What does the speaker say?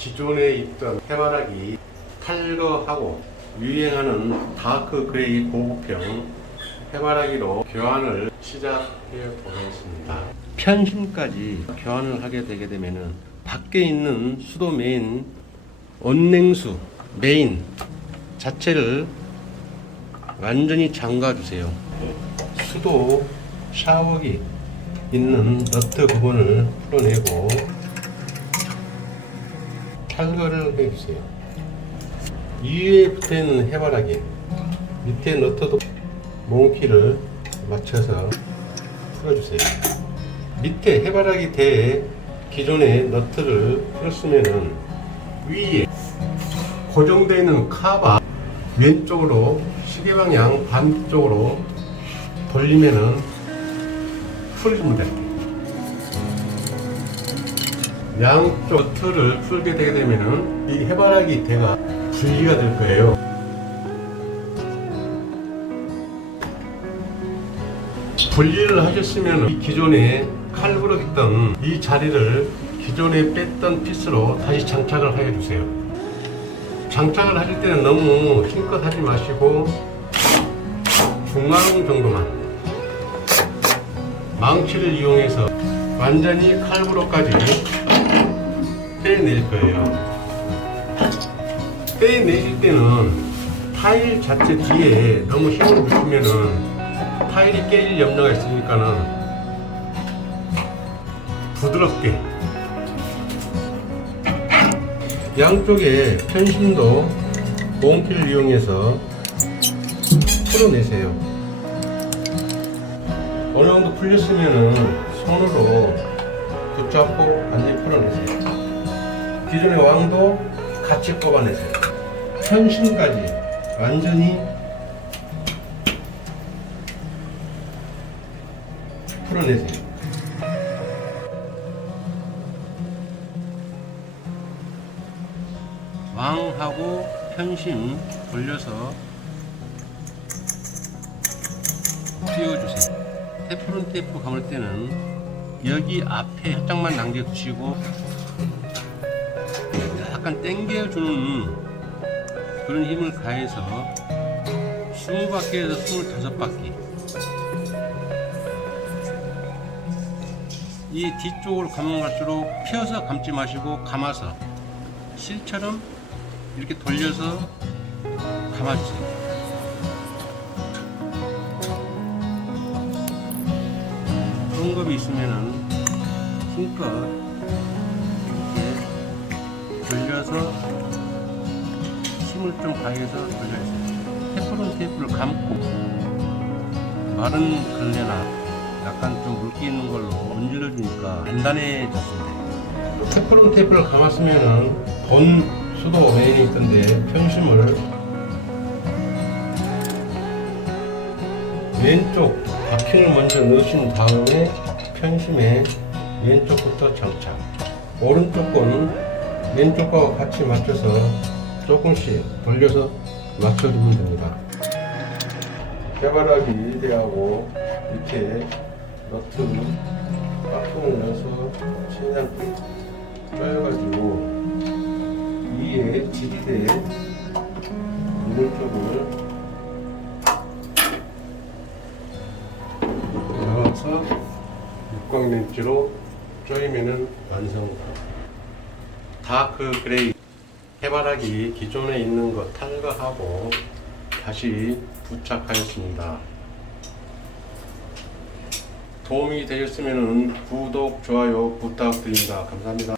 기존에 있던 해바라기 탈거하고 유행하는 다크 그레이 고급형 해바라기로 교환을 시작해 보겠습니다. 편심까지 교환을 하게 되게 되면은 밖에 있는 수도 메인 온냉수 메인 자체를 완전히 잠가 주세요. 수도 샤워기 있는 너트 부분을 풀어내고 탈거를 해주세요. 위에 붙어있는 해바라기 밑에 너트도 몽키를 맞춰서 풀어주세요. 밑에 해바라기 대에 기존의 너트를 풀었으면은 위에 고정되어 있는 카바 왼쪽으로 시계방향 반쪽으로 돌리면은 풀립니다. 양쪽 너트를 풀게 되게 되면은 이 해바라기 대가 분리가 될 거예요. 분리를 하셨으면 이 기존에 칼부럭 있던 이 자리를 기존에 뺐던 피스로 다시 장착을 해 주세요. 장착을 하실 때는 너무 힘껏 하지 마시고 중앙 정도만 망치를 이용해서 완전히 칼부럭까지 떼낼 거예요. 떼내실 때는 타일 자체 뒤에 너무 힘을 주시면은 타일이 깨질 염려가 있으니까는 부드럽게 양쪽에 편심도 몽키를 이용해서 풀어내세요. 어느 정도 풀렸으면은 손으로 붙잡고 완전히 풀어내세요. 기존의 왕도 같이 뽑아내세요. 편심까지 완전히 풀어내세요. 왕하고 편심 돌려서 띄워주세요. 테프론 테이프 감을 때는 여기 앞에 살짝만 남겨두시고 약간 당겨주는 그런 힘을 가해서 20바퀴에서 25바퀴 이 뒤쪽으로 감으면 갈수록 펴서 감지 마시고 감아서 실처럼 이렇게 돌려서 감아주세요. 헝겊이 있으면은 힘껏 이렇게 돌려서 힘을 좀 가해서 돌려주세요. 테프론 테이프를 감고 마른 걸레나 약간 좀 물기 있는 걸로 문질러 주니까 단단해졌습니다. 테프론 테이프를 감았으면은 본 수도 메인에 있던데 편심을 왼쪽 바퀴를 먼저 넣으신 다음에 편심에 왼쪽부터 장착, 오른쪽 거는 왼쪽과 같이 맞춰서 조금씩 돌려서 맞춰주면 됩니다. 해바라기 1대하고 밑에 너트 박스를 넣어서 최대한 쪼여가지고 위에 지지대 오른쪽을 넣어서 육각렌치로 쪼이면은 완성입니다. 다크 그레이 해바라기 기존에 있는 거 탈거하고 다시 부착하였습니다. 도움이 되셨으면 구독, 좋아요 부탁드립니다. 감사합니다.